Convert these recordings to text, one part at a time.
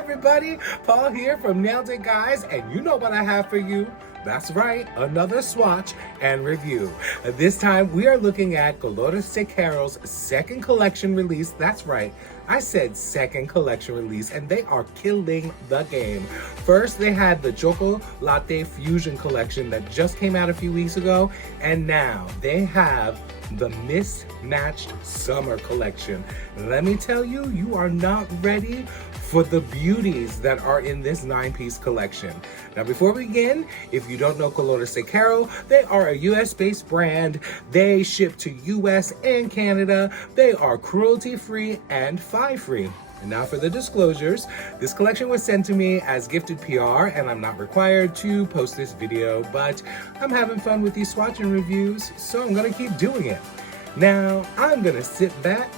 everybody, Paul here from Nailed It Guys, and you know what I have for you. That's right, another swatch and review. This time we are looking at Colores de Caro's second collection release. That's right, I said second collection release, and they are killing the game. First, they had the Choco Latte Fusion collection that just came out a few weeks ago, and now they have the Mismatched Summer Collection. Let me tell you, you are not ready for the beauties that are in this 9-piece collection. Now, before we begin, if you don't know Colores de Caro, they are a US-based brand. They ship to US and Canada. They are cruelty-free and FI-free. And now for the disclosures. This collection was sent to me as gifted PR, and I'm not required to post this video, but I'm having fun with these swatch and reviews, so I'm gonna keep doing it. Now, I'm gonna sit back,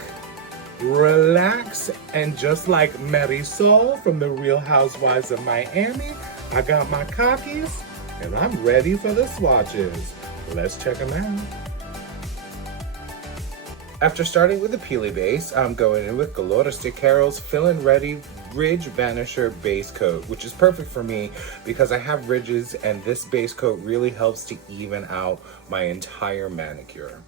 relax, and just like Marisol from The Real Housewives of Miami, I got my cockies, and I'm ready for the swatches. Let's check them out. After starting with the Peely Base, I'm going in with Colores de Caro's Fillin Ready Ridge Vanisher base coat, which is perfect for me because I have ridges, and this base coat really helps to even out my entire manicure.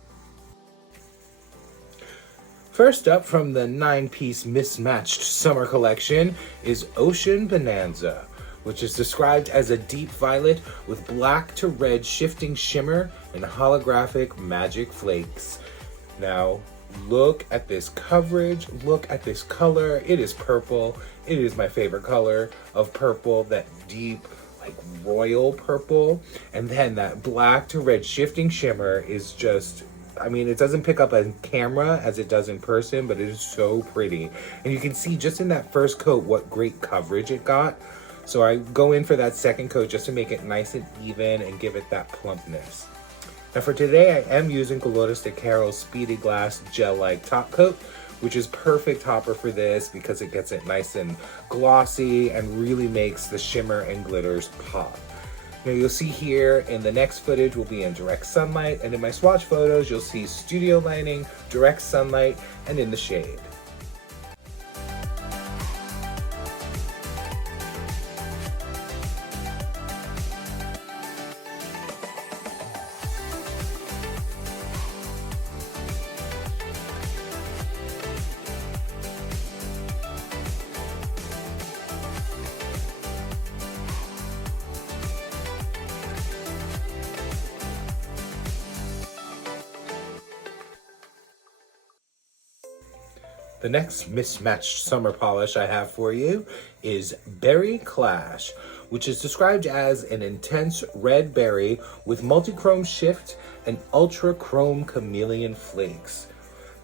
First up from the 9-piece Mismatched Summer Collection is Ocean Bonanza, which is described as a deep violet with black to red shifting shimmer and holographic magic flakes. Now, look at this coverage, look at this color. It is purple. It is my favorite color of purple, that deep, like royal purple. And then that black to red shifting shimmer is just, I mean, it doesn't pick up on camera as it does in person, but it is so pretty. And you can see just in that first coat what great coverage it got. So I go in for that second coat just to make it nice and even and give it that plumpness. Now for today, I am using Colores de Caro's Speedy Glass Gel-like top coat, which is perfect topper for this because it gets it nice and glossy and really makes the shimmer and glitters pop. Now you'll see here in the next footage will be in direct sunlight, and in my swatch photos, you'll see studio lighting, direct sunlight, and in the shade. The next mismatched summer polish I have for you is Berry Clash, which is described as an intense red berry with multi-chrome shift and ultra chrome chameleon flakes.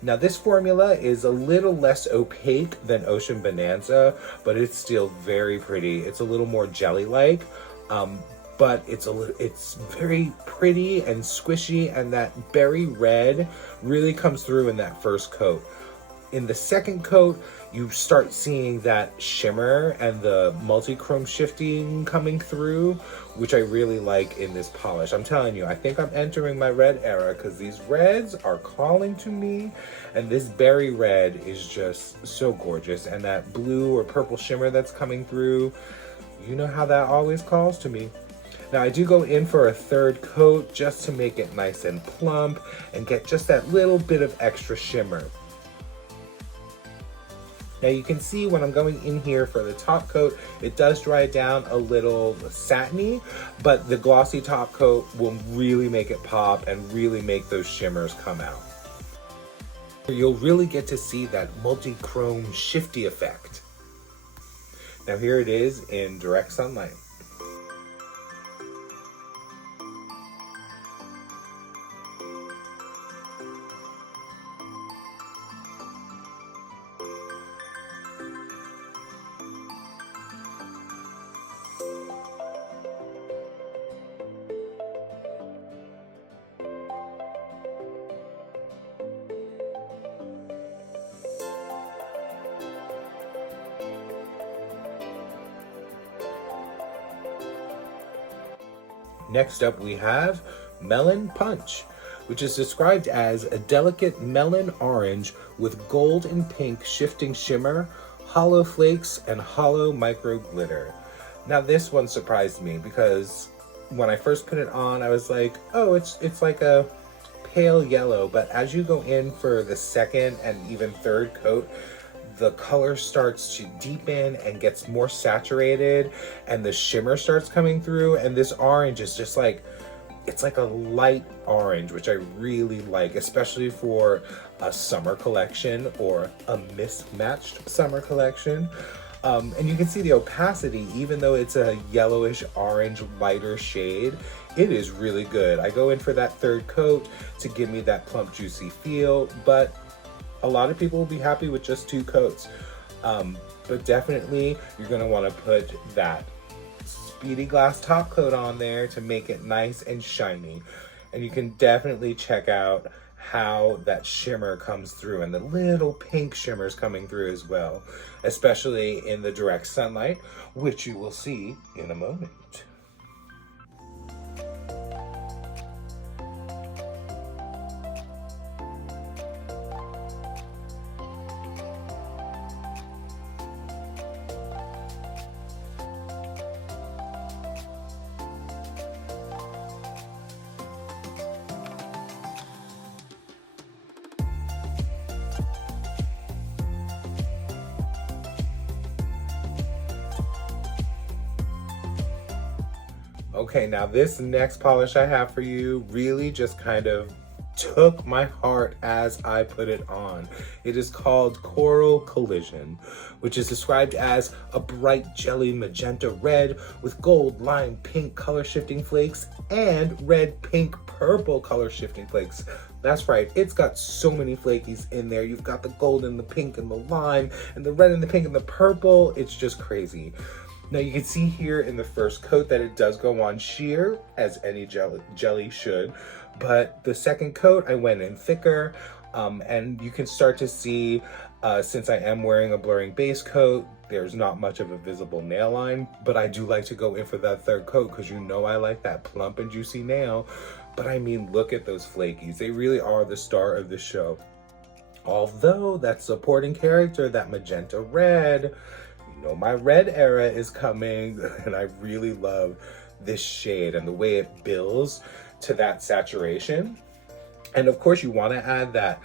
Now this formula is a little less opaque than Ocean Bonanza, but it's still very pretty. It's a little more jelly-like, but it's very pretty and squishy, and that berry red really comes through in that first coat. In the second coat, you start seeing that shimmer and the multi-chrome shifting coming through, which I really like in this polish. I'm telling you, I think I'm entering my red era because these reds are calling to me, and this berry red is just so gorgeous. And that blue or purple shimmer that's coming through, you know how that always calls to me. Now I do go in for a third coat just to make it nice and plump and get just that little bit of extra shimmer. Now you can see when I'm going in here for the top coat, it does dry down a little satiny, but the glossy top coat will really make it pop and really make those shimmers come out. You'll really get to see that multi-chrome shifty effect. Now here it is in direct sunlight. Next up we have Melon Punch, which is described as a delicate melon orange with gold and pink shifting shimmer, Holo Flakes and Holo Micro Glitter. Now this one surprised me because when I first put it on, I was like, oh, it's like a pale yellow, but as you go in for the second and even third coat, the color starts to deepen and gets more saturated, and the shimmer starts coming through, and this orange is just like, it's like a light orange, which I really like, especially for a summer collection or a mismatched summer collection. And you can see the opacity, even though it's a yellowish orange lighter shade, it is really good. I go in for that third coat to give me that plump juicy feel, but a lot of people will be happy with just 2 coats. But definitely you're gonna wanna put that Speedy glass top coat on there to make it nice and shiny. And you can definitely check out how that shimmer comes through, and the little pink shimmers coming through as well, especially in the direct sunlight, which you will see in a moment. Okay, now this next polish I have for you really just kind of took my heart as I put it on. It is called Coral Collision, which is described as a bright jelly magenta red with gold lime pink color shifting flakes and red pink purple color shifting flakes. That's right, it's got so many flakies in there. You've got the gold and the pink and the lime and the red and the pink and the purple. It's just crazy. Now you can see here in the first coat that it does go on sheer, as any jelly should, but the second coat I went in thicker, and you can start to see, since I am wearing a blurring base coat, there's not much of a visible nail line, but I do like to go in for that third coat because you know I like that plump and juicy nail. But I mean, look at those flakies. They really are the star of the show. Although that supporting character, that magenta red, you know, my red era is coming, and I really love this shade and the way it builds to that saturation. And of course you want to add that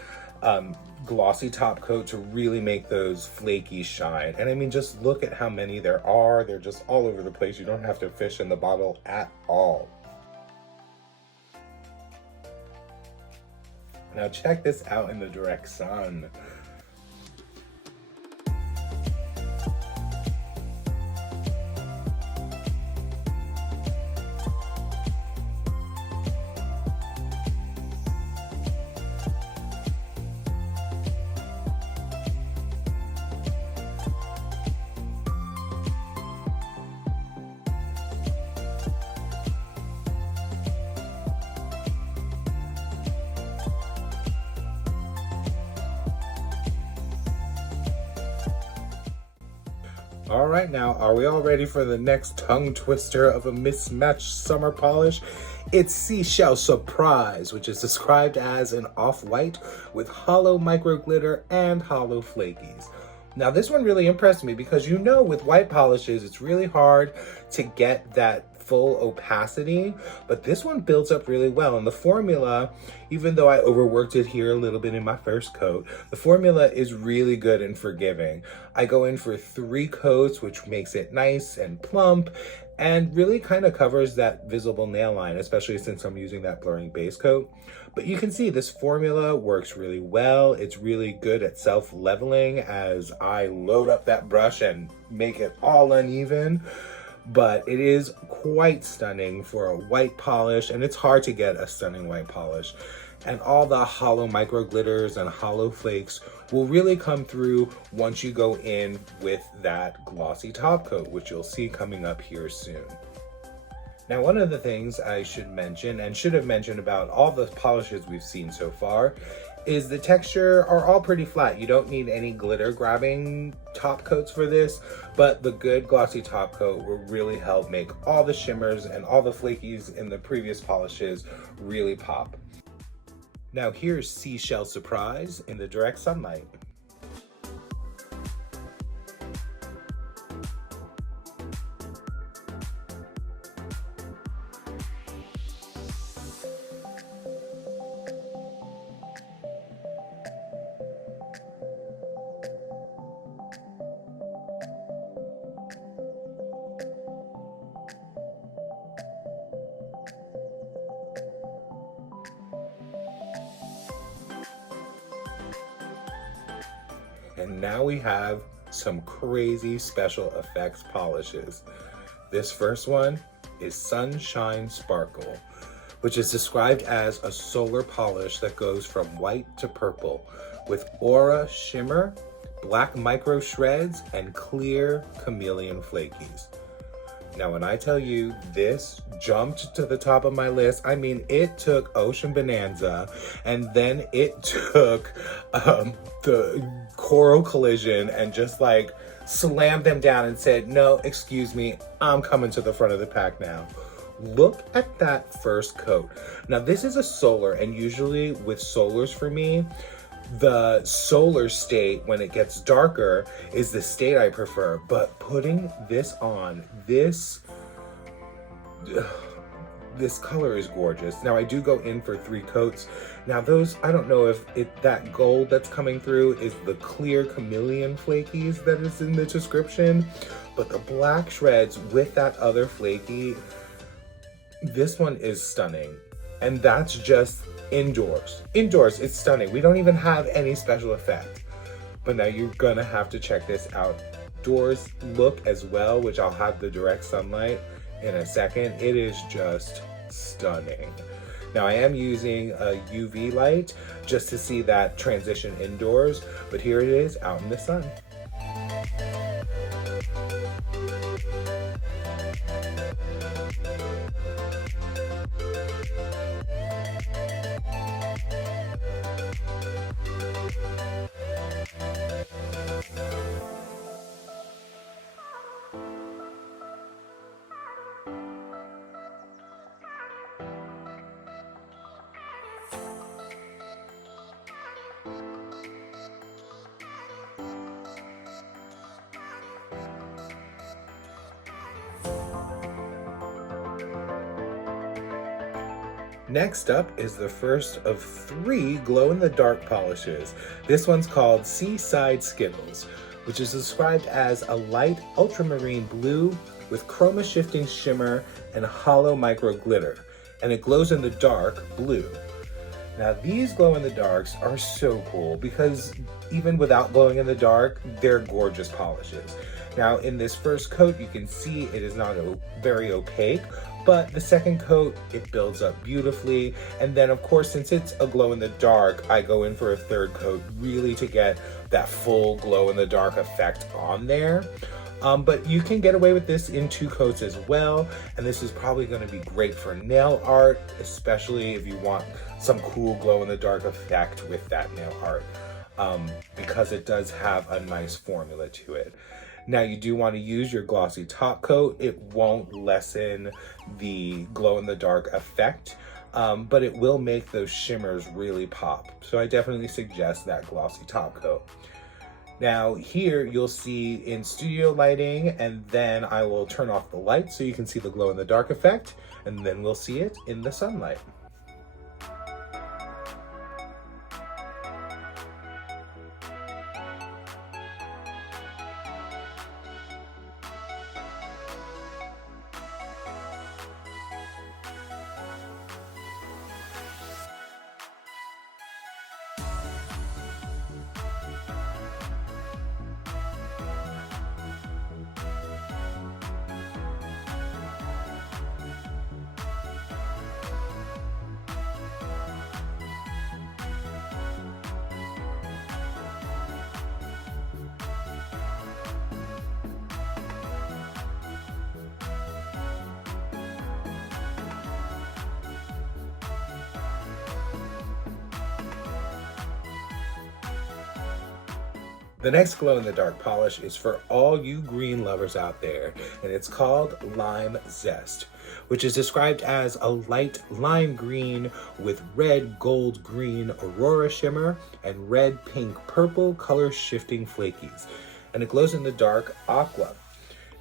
glossy top coat to really make those flaky shine. And I mean, just look at how many there are. They're just all over the place. You don't have to fish in the bottle at all. Now check this out in the direct sun. All right, now, are we all ready for the next tongue twister of a mismatched summer polish? It's Seashell Surprise, which is described as an off-white with holo micro glitter and holo flakies. Now, this one really impressed me because, you know, with white polishes, it's really hard to get that full opacity, but this one builds up really well. And the formula, even though I overworked it here a little bit in my first coat, the formula is really good and forgiving. I go in for 3 coats, which makes it nice and plump and really kind of covers that visible nail line, especially since I'm using that blurring base coat. But you can see this formula works really well. It's really good at self-leveling as I load up that brush and make it all uneven. But it is quite stunning for a white polish, and it's hard to get a stunning white polish. And all the holo micro glitters and holo flakes will really come through once you go in with that glossy top coat, which you'll see coming up here soon. Now, one of the things I should mention, and should have mentioned about all the polishes we've seen so far, is the texture are all pretty flat. You don't need any glitter grabbing top coats for this, but the good glossy top coat will really help make all the shimmers and all the flakies in the previous polishes really pop. Now here's Seashell Surprise in the direct sunlight. And now we have some crazy special effects polishes. This first one is Sunshine Sparkle, which is described as a solar polish that goes from white to purple with aura shimmer, black micro shreds, and clear chameleon flakies. Now, when I tell you this jumped to the top of my list, I mean, it took Ocean Bonanza, and then it took the Coral Collision and just like slammed them down and said, no, excuse me, I'm coming to the front of the pack now. Look at that first coat. Now, this is a solar, and usually with solars for me, the solar state, when it gets darker, is the state I prefer. But putting this on, this color is gorgeous. Now, I do go in for 3 coats. Now, those, I don't know if that gold that's coming through is the clear chameleon flakies that is in the description, but the black shreds with that other flaky, this one is stunning. And that's just indoors. Indoors, it's stunning. We don't even have any special effect. But now you're gonna have to check this outdoors look as well, which I'll have the direct sunlight in a second. It is just stunning. Now, I am using a UV light just to see that transition indoors, but here it is out in the sun. Next up is the first of 3 glow-in-the-dark polishes. This one's called Seaside Skittles, which is described as a light ultramarine blue with chroma-shifting shimmer and hollow micro glitter, and it glows in the dark blue. Now, these glow-in-the-darks are so cool because even without glowing in the dark, they're gorgeous polishes. Now, in this first coat, you can see it is not very opaque, but the second coat, it builds up beautifully. And then, of course, since it's a glow-in-the-dark, I go in for a 3rd coat really to get that full glow-in-the-dark effect on there. But you can get away with this in 2 coats as well. And this is probably going to be great for nail art, especially if you want some cool glow-in-the-dark effect with that nail art, because it does have a nice formula to it. Now, you do want to use your glossy top coat. It won't lessen the glow-in-the-dark effect, but it will make those shimmers really pop. So I definitely suggest that glossy top coat. Now, here you'll see in studio lighting, and then I will turn off the lights so you can see the glow-in-the-dark effect, and then we'll see it in the sunlight. The next glow-in-the-dark polish is for all you green lovers out there, and it's called Lime Zest, which is described as a light lime green with red, gold, green aurora shimmer and red, pink, purple color shifting flakies, and it glows in the dark aqua.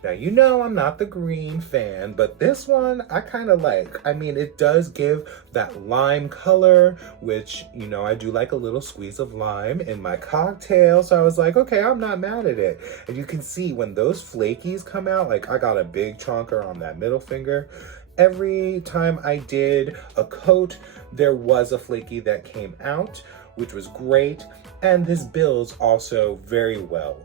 Now, you know I'm not the green fan, but this one I kind of like. I mean, it does give that lime color, which, you know, I do like a little squeeze of lime in my cocktail. So I was like, okay, I'm not mad at it. And you can see when those flakies come out, like I got a big chonker on that middle finger. Every time I did a coat, there was a flaky that came out, which was great. And this builds also very well.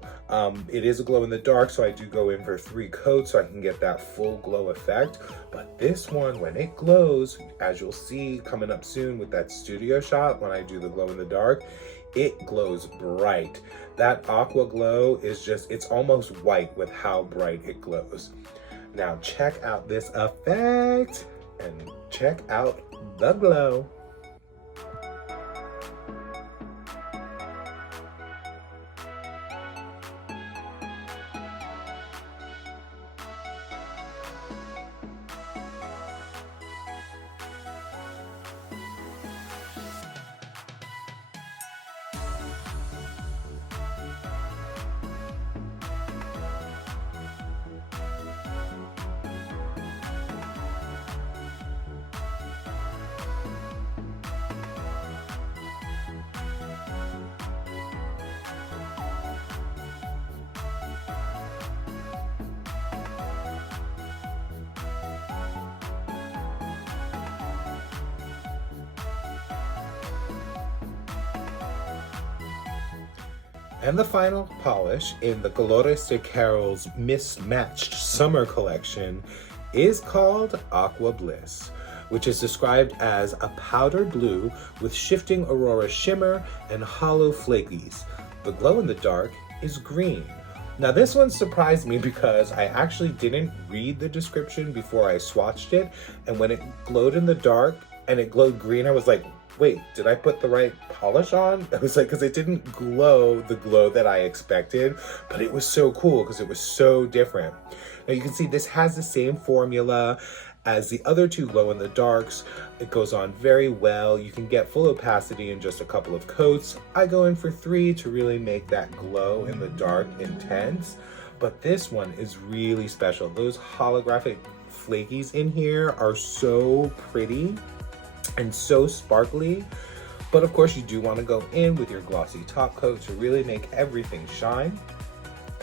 It is a glow in the dark, so I do go in for 3 coats so I can get that full glow effect. But this one, when it glows, as you'll see coming up soon with that studio shot, when I do the glow in the dark, it glows bright. That aqua glow is just, it's almost white with how bright it glows. Now check out this effect and check out the glow. And the final polish in the Colores de Carol's Mismatched Summer Collection is called Aqua Bliss, which is described as a powder blue with shifting aurora shimmer and hollow flakies. The glow in the dark is green. Now this one surprised me because I actually didn't read the description before I swatched it, and when it glowed in the dark and it glowed green, I was like, wait, did I put the right polish on? I was like, because it didn't glow the glow that I expected, but it was so cool because it was so different. Now you can see this has the same formula as the other 2 glow in the darks. It goes on very well. You can get full opacity in just a couple of coats. I go in for 3 to really make that glow in the dark intense. But this one is really special. Those holographic flakies in here are so pretty and so sparkly. But of course you do want to go in with your glossy top coat to really make everything shine.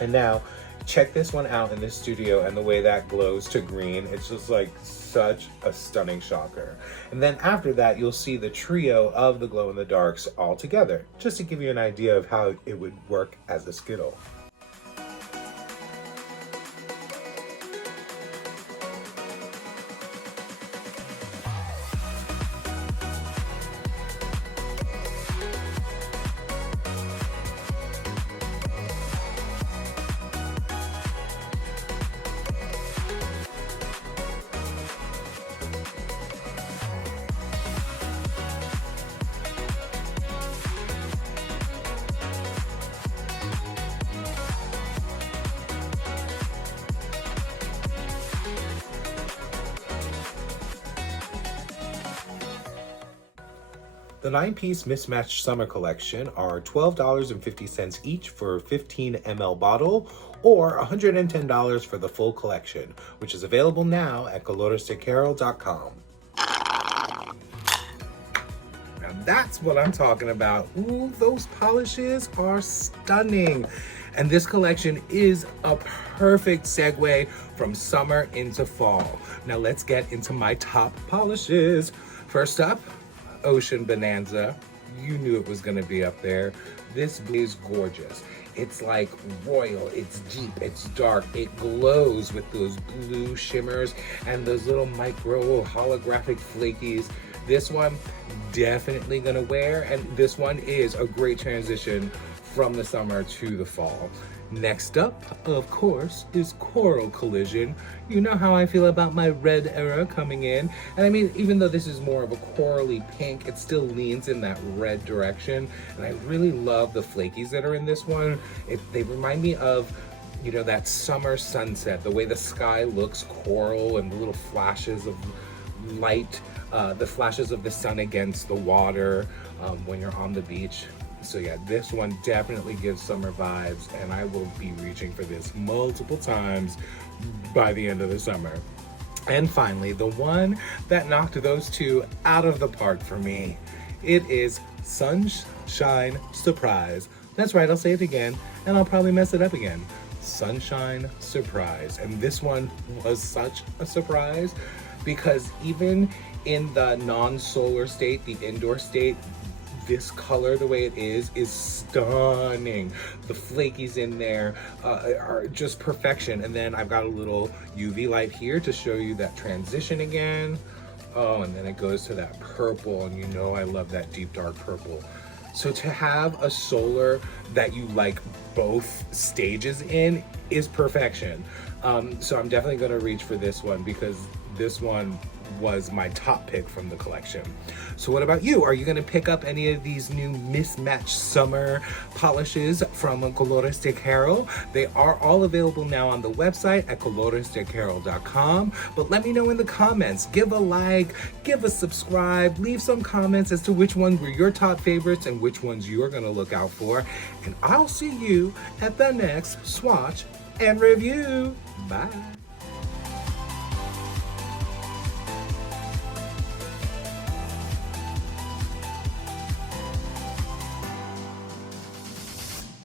And now check this one out in the studio and the way that glows to green. It's just like such a stunning shocker. And then after that, you'll see the trio of the glow in the darks all together, just to give you an idea of how it would work as a Skittle. The 9-piece Mismatched Summer Collection are $12.50 each for a 15 ml bottle, or $110 for the full collection, which is available now at coloresdecarol.com. Now that's what I'm talking about. Ooh, those polishes are stunning. And this collection is a perfect segue from summer into fall. Now let's get into my top polishes. First up, Ocean Bonanza. You knew it was gonna be up there. This is gorgeous. It's like royal, it's deep, it's dark, it glows with those blue shimmers and those little micro holographic flakies. This one, definitely gonna wear, and this one is a great transition from the summer to the fall. Next up, of course, is Coral Collision. You know how I feel about my red era coming in. And I mean, even though this is more of a corally pink, it still leans in that red direction. And I really love the flakies that are in this one. They remind me of, you know, that summer sunset, the way the sky looks coral and the little flashes of light, the flashes of the sun against the water when you're on the beach. So yeah, this one definitely gives summer vibes, and I will be reaching for this multiple times by the end of the summer. And finally, the one that knocked those two out of the park for me, it is Sunshine Surprise. That's right, I'll say it again, and I'll probably mess it up again. Sunshine Surprise. And this one was such a surprise because even in the non-solar state, the indoor state, this color, the way it is stunning. The flakies in there are just perfection. And then I've got a little UV light here to show you that transition again. Oh, and then it goes to that purple, and you know I love that deep dark purple. So to have a solar that you like both stages in is perfection. So I'm definitely gonna reach for this one because this one was my top pick from the collection. So what about you? Are you gonna pick up any of these new Mismatched Summer polishes from Colores de Caro? They are all available now on the website at coloresdecaro.com. But let me know in the comments. Give a like, give a subscribe, leave some comments as to which ones were your top favorites and which ones you're gonna look out for. And I'll see you at the next swatch and review. Bye.